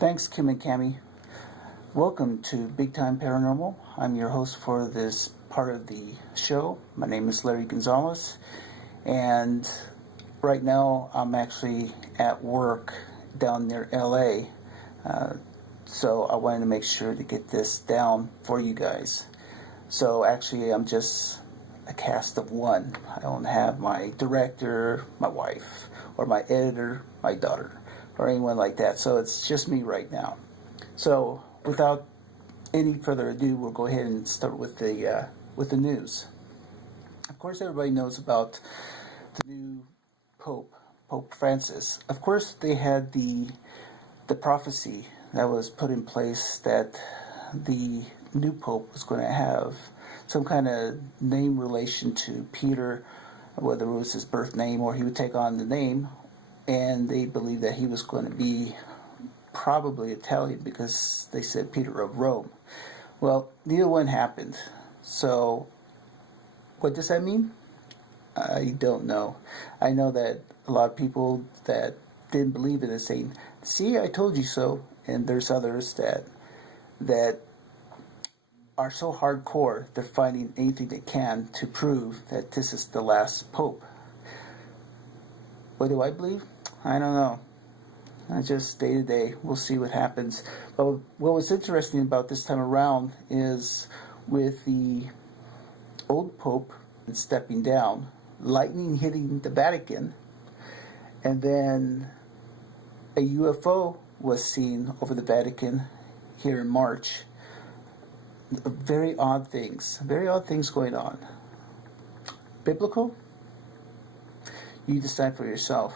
Thanks, Kim and Cami. Welcome to Big Time Paranormal. I'm your host for this part of the show. My name is Larry Gonzalez, and right now I'm actually at work down near LA. So I wanted to make sure to get this down for you guys. So actually, I'm just a cast of one. I don't have my director, my wife, or my editor, my daughter, or anyone like that. So it's just me right now. So without any further ado, we'll go ahead and start with the news. Of course, everybody knows about the new Pope, Pope Francis. Of course, they had the prophecy that was put in place that the new Pope was going to have some kind of name relation to Peter, whether it was his birth name or he would take on the name, and they believed that he was going to be probably Italian because they said Peter of Rome. Well, neither one happened. So, what does that mean? I don't know. I know that a lot of people that didn't believe it are saying, "See, I told you so," and there's others that are so hardcore they're finding anything they can to prove that this is the last pope. What do I believe? I don't know. Just day to day, we'll see what happens. But what was interesting about this time around is with the old pope stepping down, lightning hitting the Vatican, and then a UFO was seen over the Vatican here in March. Very odd things going on. Biblical? You decide for yourself.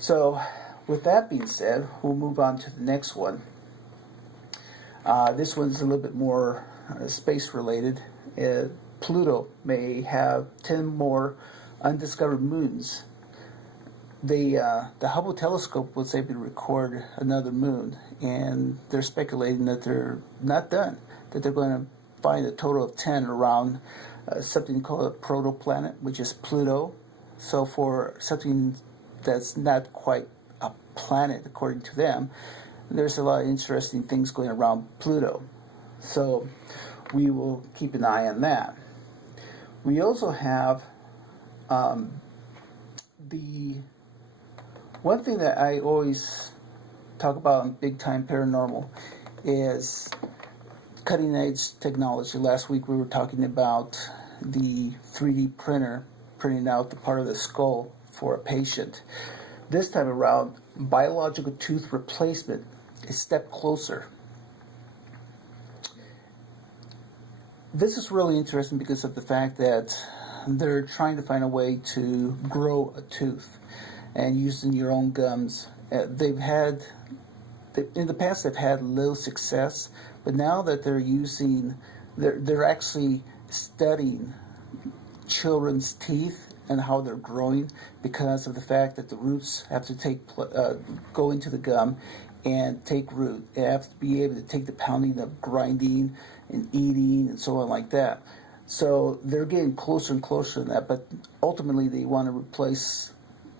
So, with that being said, we'll move on to the next one. This one's a little bit more space related. Pluto may have 10 more undiscovered moons. The Hubble telescope was able to record another moon, and they're speculating that they're not done, that they're going to find a total of 10 around something called a protoplanet, which is Pluto. So for something that's not quite a planet according to them, there's a lot of interesting things going around Pluto. So we will keep an eye on that. We also have the one thing that I always talk about in Big Time Paranormal is cutting edge technology. Last week we were talking about the 3D printer printing out the part of the skull for a patient. This time around, biological tooth replacement is a step closer. This is really interesting because of the fact that they're trying to find a way to grow a tooth and using your own gums. In the past they've had little success, but now that they're actually studying children's teeth and how they're growing because of the fact that the roots have to go into the gum and take root. They have to be able to take the pounding of grinding and eating and so on like that. So they're getting closer and closer to that, but ultimately they want to replace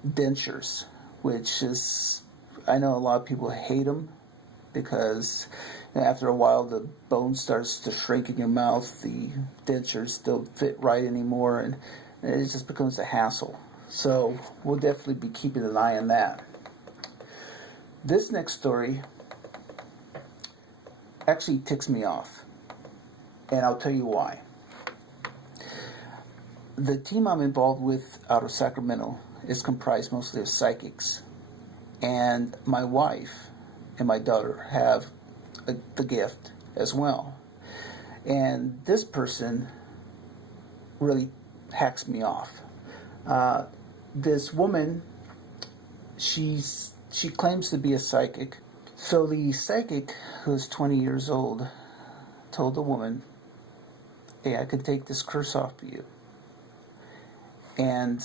dentures, which is, I know a lot of people hate them because after a while the bone starts to shrink in your mouth, the dentures don't fit right anymore, and it just becomes a hassle. So we'll definitely be keeping an eye on that. This next story actually ticks me off, and I'll tell you why. The team I'm involved with out of Sacramento is comprised mostly of psychics, and my wife and my daughter have the gift as well. And this person really hacks me off. This woman, she claims to be a psychic. So the psychic, who's 20 years old, told the woman, "Hey, I can take this curse off of you. And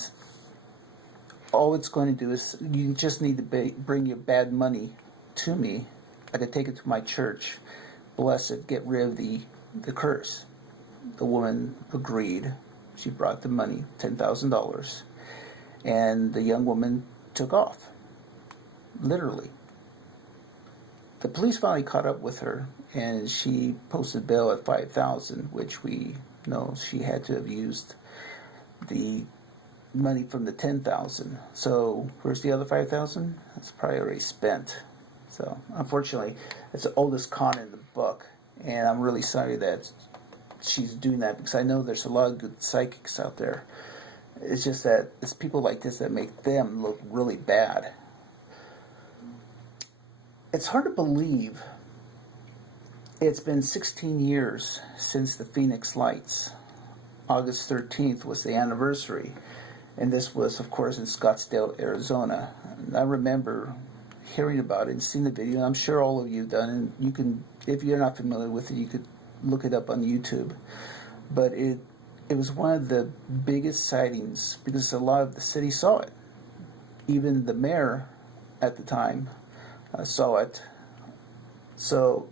all it's going to do is you just need to bring your bad money to me. I can take it to my church, bless it, get rid of the curse." The woman agreed. She brought the money, $10,000, and the young woman took off, literally. the police finally caught up with her, and she posted bail at $5,000, which we know she had to have used the money from the $10,000. So where's the other $5,000? It's probably already spent. So unfortunately, it's the oldest con in the book, and I'm really sorry that she's doing that, because I know there's a lot of good psychics out there. It's just that it's people like this that make them look really bad. It's hard to believe it's been 16 years since the Phoenix Lights. August 13th was the anniversary, and this was, of course, in Scottsdale, Arizona. And I remember hearing about it and seeing the video, and I'm sure all of you have done, and you can, if you're not familiar with it, you could look it up on YouTube. But it was one of the biggest sightings, because a lot of the city saw it. Even the mayor at the time saw it. So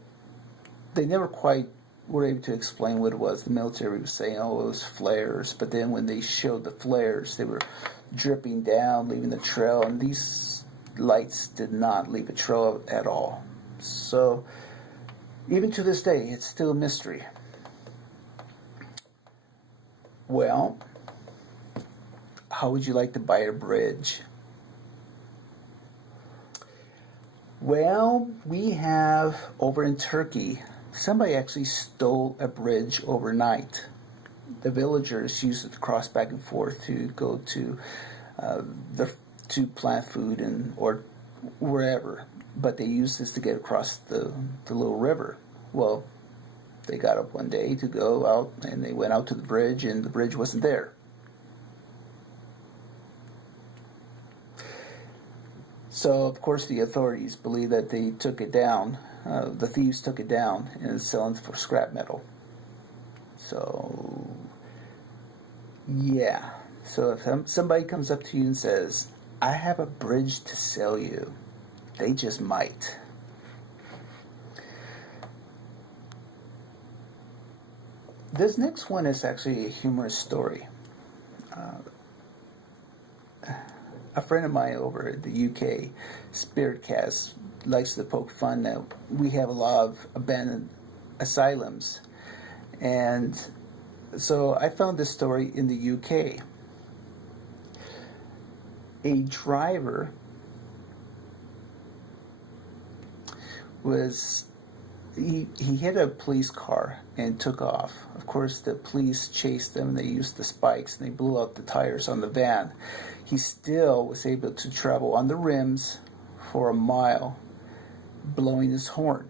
they never quite were able to explain what it was. The military was saying, oh, it was flares. But then when they showed the flares, they were dripping down, leaving a trail. And these lights did not leave a trail at all. So even to this day, it's still a mystery. Well, how would you like to buy a bridge? Well, we have over in Turkey, somebody actually stole a bridge overnight. The villagers used it to cross back and forth to go to to plant food or wherever. But they used this to get across the little river. Well, they got up one day to go out, and they went out to the bridge, and the bridge wasn't there. So, of course, the authorities believe that they took it down. The thieves took it down and is selling it for scrap metal. So, yeah. So if somebody comes up to you and says, I have a bridge to sell you, they just might. This next one is actually a humorous story. A friend of mine over at the UK, Spiritcast, likes to poke fun that we have a lot of abandoned asylums. And so I found this story in the UK. A driver he hit a police car and took off. Of course, the police chased them, and they used the spikes, and they blew out the tires on the van. He still was able to travel on the rims for a mile, blowing his horn.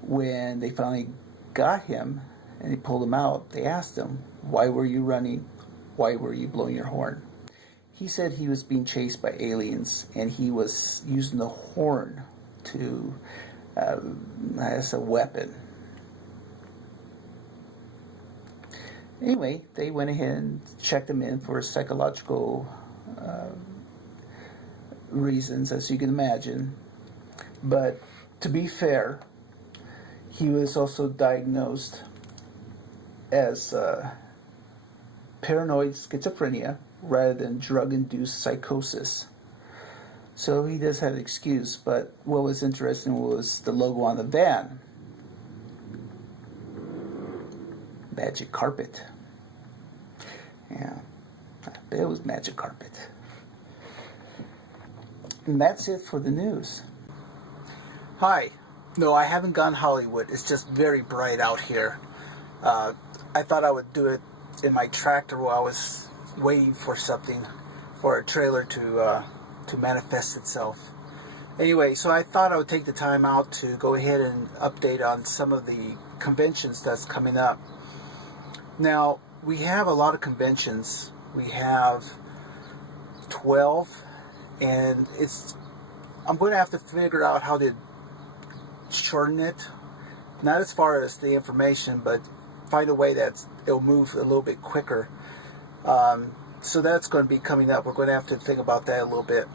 When they finally got him and they pulled him out, they asked him, why were you running? Why were you blowing your horn? He said he was being chased by aliens, and he was using the horn to as a weapon. Anyway, they went ahead and checked him in for psychological reasons, as you can imagine. But to be fair, he was also diagnosed as paranoid schizophrenia rather than drug-induced psychosis. So he does have an excuse, but what was interesting was the logo on the van. Magic carpet. Yeah, I bet it was magic carpet. And that's it for the news. Hi. No, I haven't gone Hollywood. It's just very bright out here. I thought I would do it in my tractor while I was waiting for something, for a trailer to manifest itself. Anyway, so I thought I would take the time out to go ahead and update on some of the conventions that's coming up. Now, we have a lot of conventions. We have 12, and I'm going to have to figure out how to shorten it. Not as far as the information, but find a way that it'll move a little bit quicker. So that's going to be coming up. We're going to have to think about that a little bit.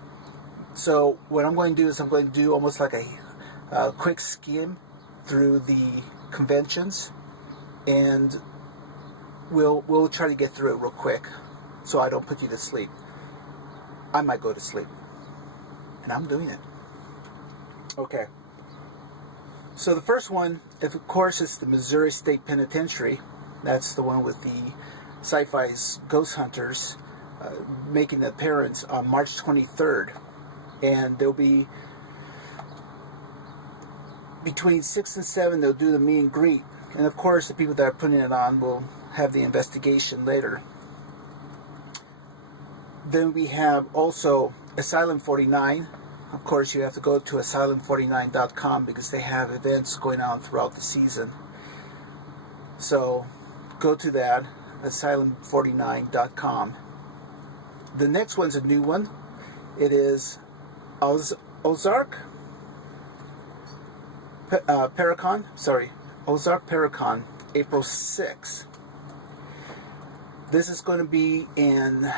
So what I'm going to do is I'm going to do almost like a quick skim through the conventions, and we'll try to get through it real quick so I don't put you to sleep. I might go to sleep, and I'm doing it. Okay. So the first one, of course, is the Missouri State Penitentiary. That's the one with the Sci-Fi's Ghost Hunters making an appearance on March 23rd. And there'll be, between 6 and 7, they'll do the meet and greet. And of course, the people that are putting it on will have the investigation later. Then we have also Asylum 49. Of course, you have to go to asylum49.com because they have events going on throughout the season. So go to that, asylum49.com. The next one's a new one. It is Ozark Paracon, April 6th. This is going to be in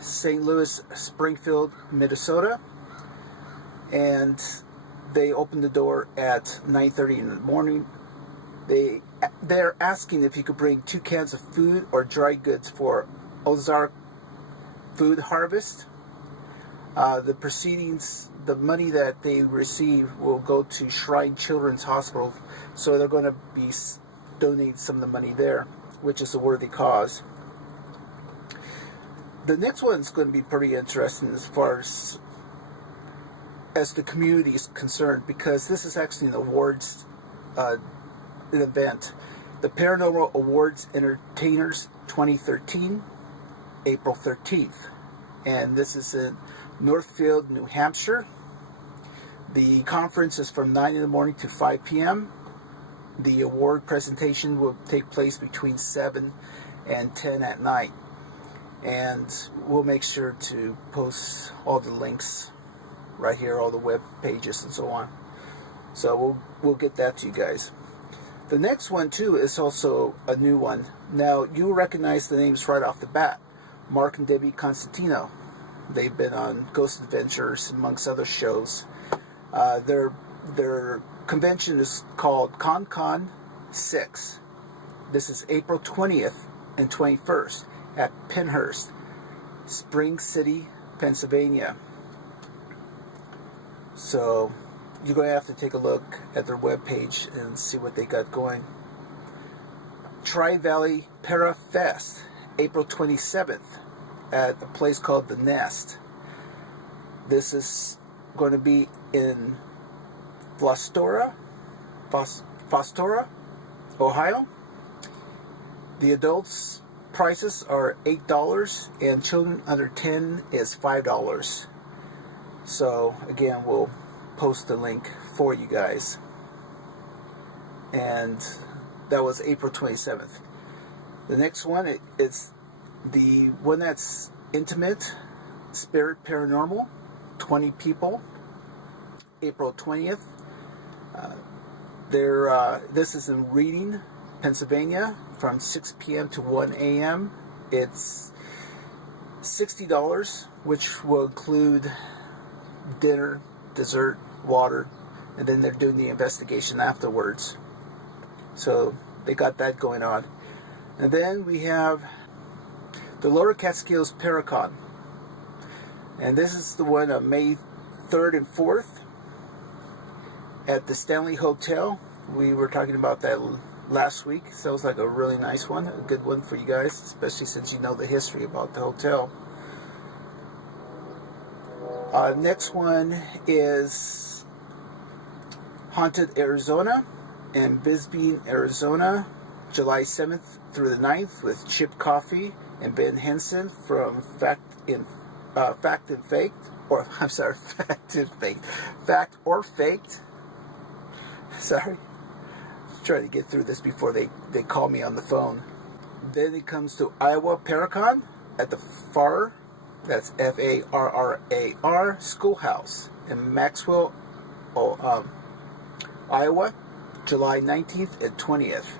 St. Louis, Springfield, Minnesota. And they open the door at 9:30 in the morning. They're asking if you could bring 2 cans of food or dry goods for Ozark Food Harvest. The proceedings, the money that they receive will go to Shrine Children's Hospital, so they're going to be donate some of the money there, which is a worthy cause. The next one's going to be pretty interesting as far as the community is concerned, because this is actually an awards an event. The Paranormal Awards Entertainers 2013, April 13th. And this is in Northfield, New Hampshire. The conference is from 9 in the morning to 5 p.m. The award presentation will take place between 7 and 10 at night. And we'll make sure to post all the links right here, all the web pages and so on. So we'll get that to you guys. The next one too is also a new one. Now you'll recognize the names right off the bat. Mark and Debbie Constantino. They've been on Ghost Adventures amongst other shows. Their convention is called ConCon 6. This is April 20th and 21st at Pinehurst, Spring City, Pennsylvania. So you're going to have to take a look at their webpage and see what they got going. Tri-Valley Para Fest, April 27th at a place called The Nest. This is going to be in Fostoria, Ohio. The adults' prices are $8 and children under 10 is $5. So again, we'll post the link for you guys. And that was April 27th. The next one is the one that's intimate, Spirit Paranormal, 20 people, April 20th. This is in Reading, Pennsylvania, from 6 p.m. to 1 a.m. It's $60, which will include dinner, dessert, water, and then they're doing the investigation afterwards. So they got that going on. And then we have the Lower Catskills Paracon. And this is the one on May 3rd and 4th at the Stanley Hotel. We were talking about that last week. Sounds like a really nice one, a good one for you guys, especially since you know the history about the hotel. Next one is Haunted Arizona in Bisbee, Arizona, July 7th through the 9th with Chip Coffey and Ben Henson from Fact or Faked. Sorry. Trying to get through this before they call me on the phone. Then it comes to Iowa Paracon at the FARR, that's FARRAR Schoolhouse in Maxwell, Iowa, July 19th and 20th.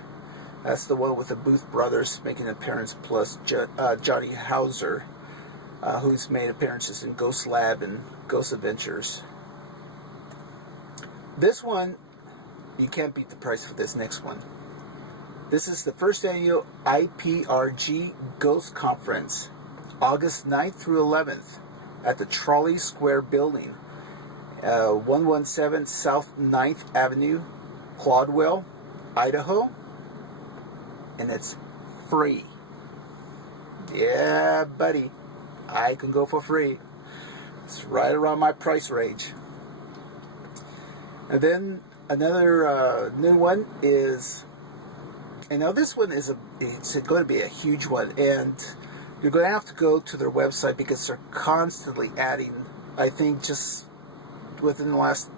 That's the one with the Booth brothers making an appearance, plus Johnny Hauser, who's made appearances in Ghost Lab and Ghost Adventures. This one, you can't beat the price for this next one. This is the first annual IPRG Ghost Conference, August 9th through 11th at the Trolley Square building. 117 South 9th Avenue, Claudwell, Idaho, and it's free. Yeah, buddy, I can go for free. It's right around my price range. And then another new one is, and now this one is it's going to be a huge one, and you're going to have to go to their website because they're constantly adding. I think just within the last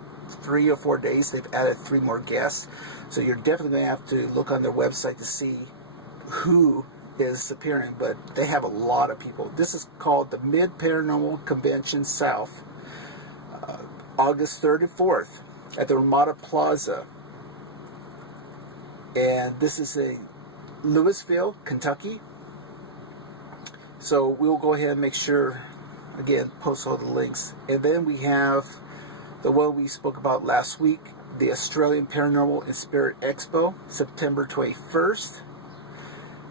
3 or 4 days, they've added 3 more guests. So you're definitely going to have to look on their website to see who is appearing. But they have a lot of people. This is called the Mid Paranormal Convention South, August 3rd and 4th at the Ramada Plaza. And this is in Louisville, Kentucky. So we'll go ahead and make sure, again, post all the links. And then we have the one we spoke about last week, the Australian Paranormal and Spirit Expo, September 21st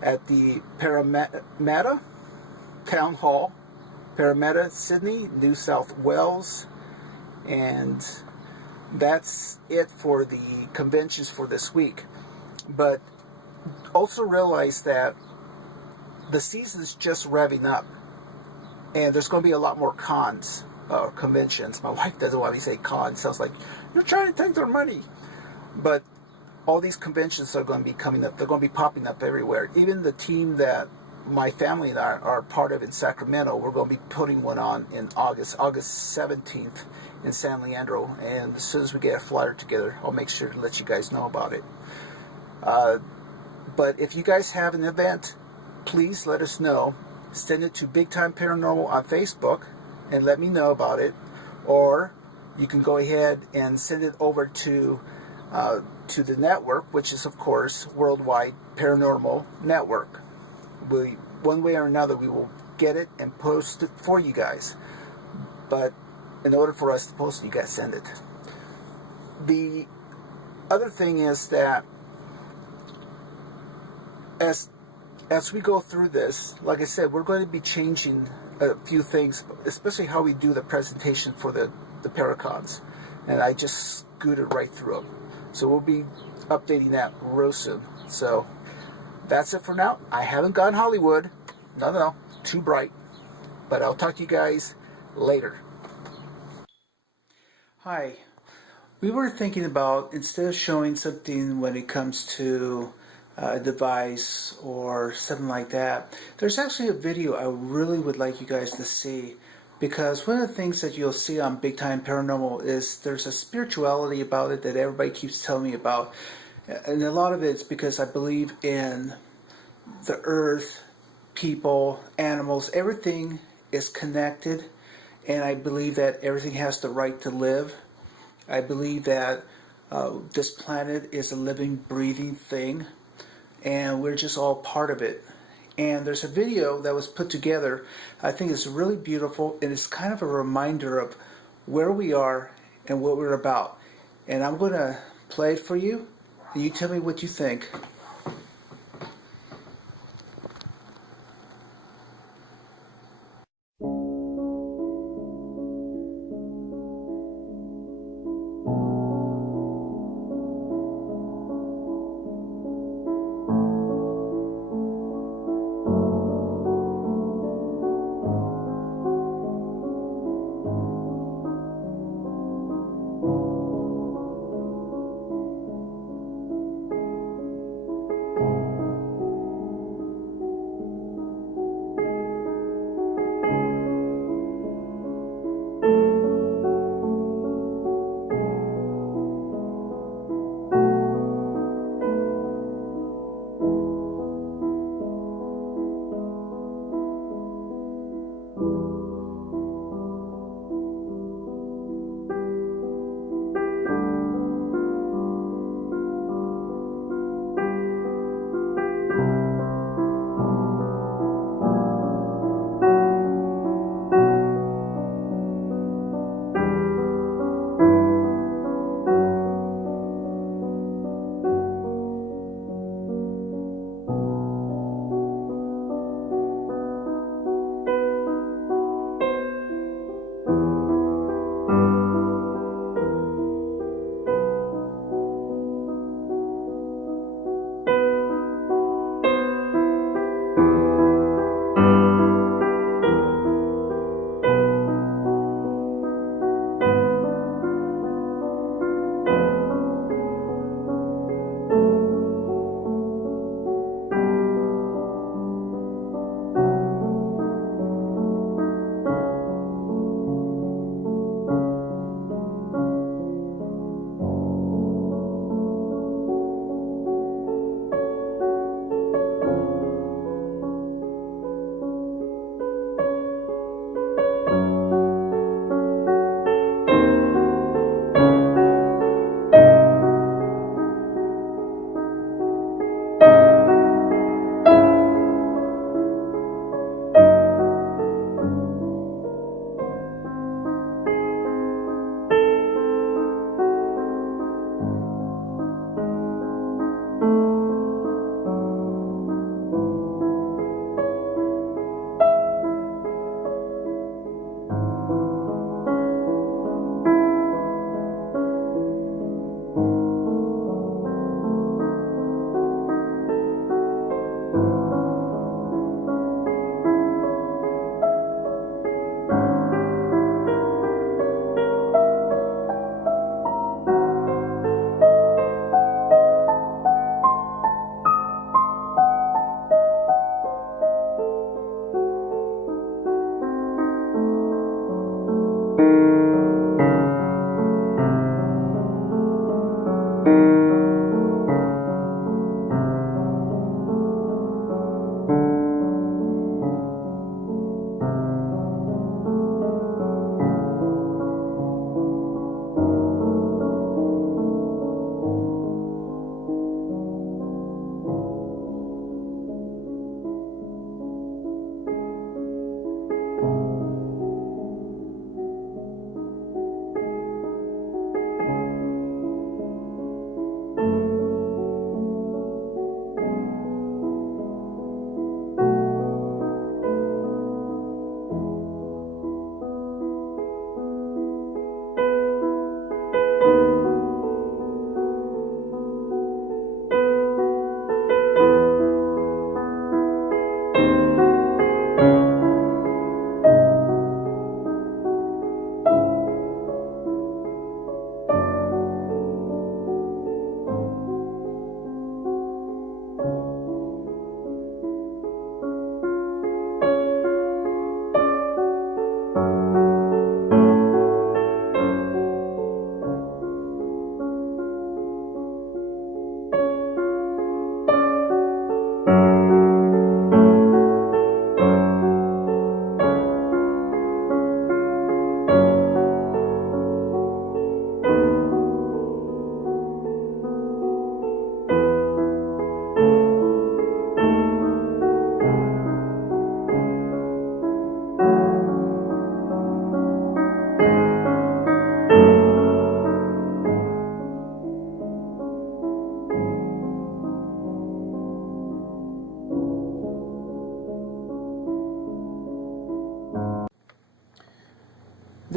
at the Parramatta Town Hall, Parramatta, Sydney, New South Wales. And that's it for the conventions for this week. But also realize that the season's just revving up, and there's going to be a lot more cons or conventions. My wife doesn't want me to say con. It sounds like you're trying to take their money. But all these conventions are going to be coming up. They're going to be popping up everywhere. Even the team that my family and I are part of in Sacramento, we're going to be putting one on in August 17th in San Leandro. And as soon as we get a flyer together, I'll make sure to let you guys know about it. But if you guys have an event, please let us know. Send it to Big Time Paranormal on Facebook and let me know about it. Or you can go ahead and send it over to the network, which is, of course, Worldwide Paranormal Network. One way or another, we will get it and post it for you guys. But in order for us to post it, you guys send it. The other thing is that as we go through this, like I said, we're going to be changing a few things, especially how we do the presentation for the Paracons. And I just scooted right through them. So we'll be updating that real soon. So that's it for now. I haven't gone Hollywood. No, too bright. But I'll talk to you guys later. Hi. We were thinking about, instead of showing something when it comes to a device or something like that, there's actually a video I really would like you guys to see, because one of the things that you'll see on Big Time Paranormal is there's a spirituality about it that everybody keeps telling me about, and a lot of it's because I believe in the earth, people, animals, everything is connected, and I believe that everything has the right to live. I believe that this planet is a living, breathing thing, and we're just all part of it. And there's a video that was put together. I think it's really beautiful, and it's kind of a reminder of where we are and what we're about. And I'm going to play it for you, and you tell me what you think.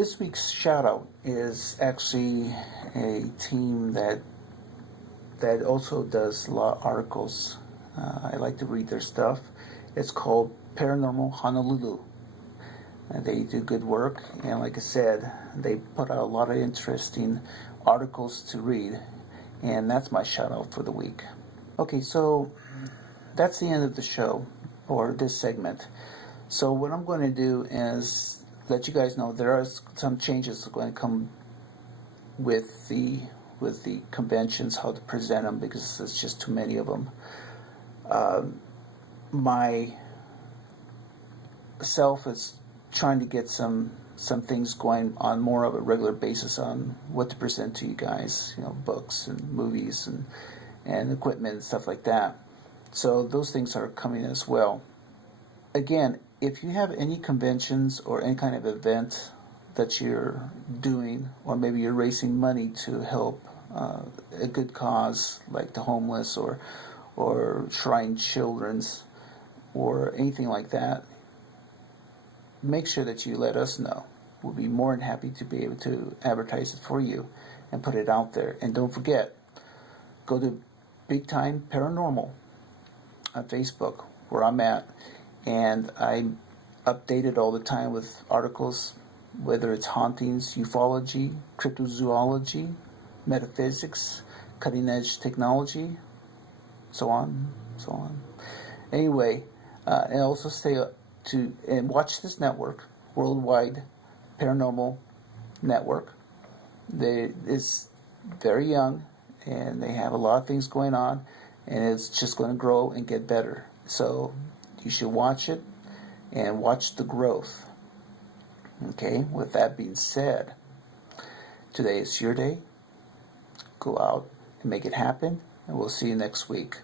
this week's shout out is actually a team that also does a lot of articles. I like to read their stuff. It's called Paranormal Honolulu. They do good work, and like I said, they put out a lot of interesting articles to read, and that's my shout out for the week. Okay, so that's the end of the show, or this segment. So what I'm going to do is let you guys know there are some changes going to come with the conventions, how to present them, because there's just too many of them. My self is trying to get some things going on more of a regular basis on what to present to you guys, books and movies and equipment and stuff like that. So those things are coming as well. Again, if you have any conventions or any kind of event that you're doing, or maybe you're raising money to help a good cause like the homeless or Shrine Children's or anything like that, make sure that you let us know. We'll be more than happy to be able to advertise it for you and put it out there. And don't forget, go to Big Time Paranormal on Facebook, where I'm at, and I update it all the time with articles, whether it's hauntings, ufology, cryptozoology, metaphysics, cutting edge technology, so on, so on. Anyway, and also stay up to and watch this network, Worldwide Paranormal Network. It's very young, and they have a lot of things going on, and it's just going to grow and get better. So you should watch it and watch the growth. Okay, with that being said, today is your day. Go out and make it happen, and we'll see you next week.